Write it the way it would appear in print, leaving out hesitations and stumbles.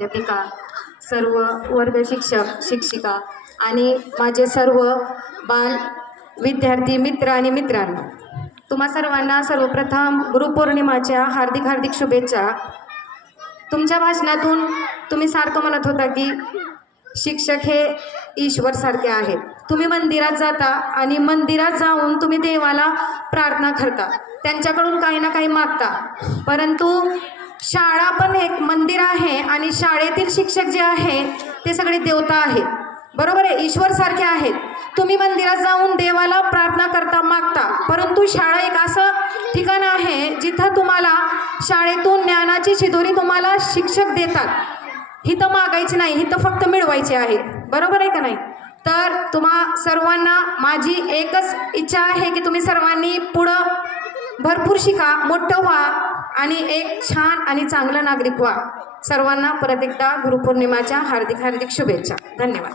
अध्यापिका, सर्व वर्ग शिक्षक शिक्षिका आणि माझे सर्व बाल विद्यार्थी मित्र आणि मित्रांनो, तुम्हा सर्वांना सर्वप्रथम गुरुपौर्णिमाच्या हार्दिक हार्दिक शुभेच्छा. तुमच्या भाषणातून तुम्ही सारखं म्हणत होता की शिक्षक हे ईश्वर सारखे आहेत. तुम्ही मंदिरात जाता आणि मंदिरात जाऊन तुम्ही देवाला प्रार्थना करता, त्यांच्याकडून काही ना काही मागता. परंतु शाळा पण एक मंदिर आहे आणि शाळेतील शिक्षक जे आहे ते सगळे देवता आहेत. बरोबर आहे, ईश्वर सारखे आहेत. तुम्ही मंदिरात जाऊन देवाला प्रार्थना करता, मागता, परंतु शाळा एक असं ठिकाण आहे जिथं तुम्हाला शाळेतून ज्ञानाची शिदोरी तुम्हाला शिक्षक देतात. हिथं मागायची नाही, हिथं फक्त मिळवायची आहे. बरोबर आहे का नाही? तर तुम्हा सर्वांना माझी एकच इच्छा आहे की तुम्ही सर्वांनी पुढं भरपूर शिका, मोठं व्हा आणि एक छान आणि चांगला नागरिक व्हा. सर्वांना परत एकदा गुरुपौर्णिमाच्या हार्दिक हार्दिक शुभेच्छा. धन्यवाद.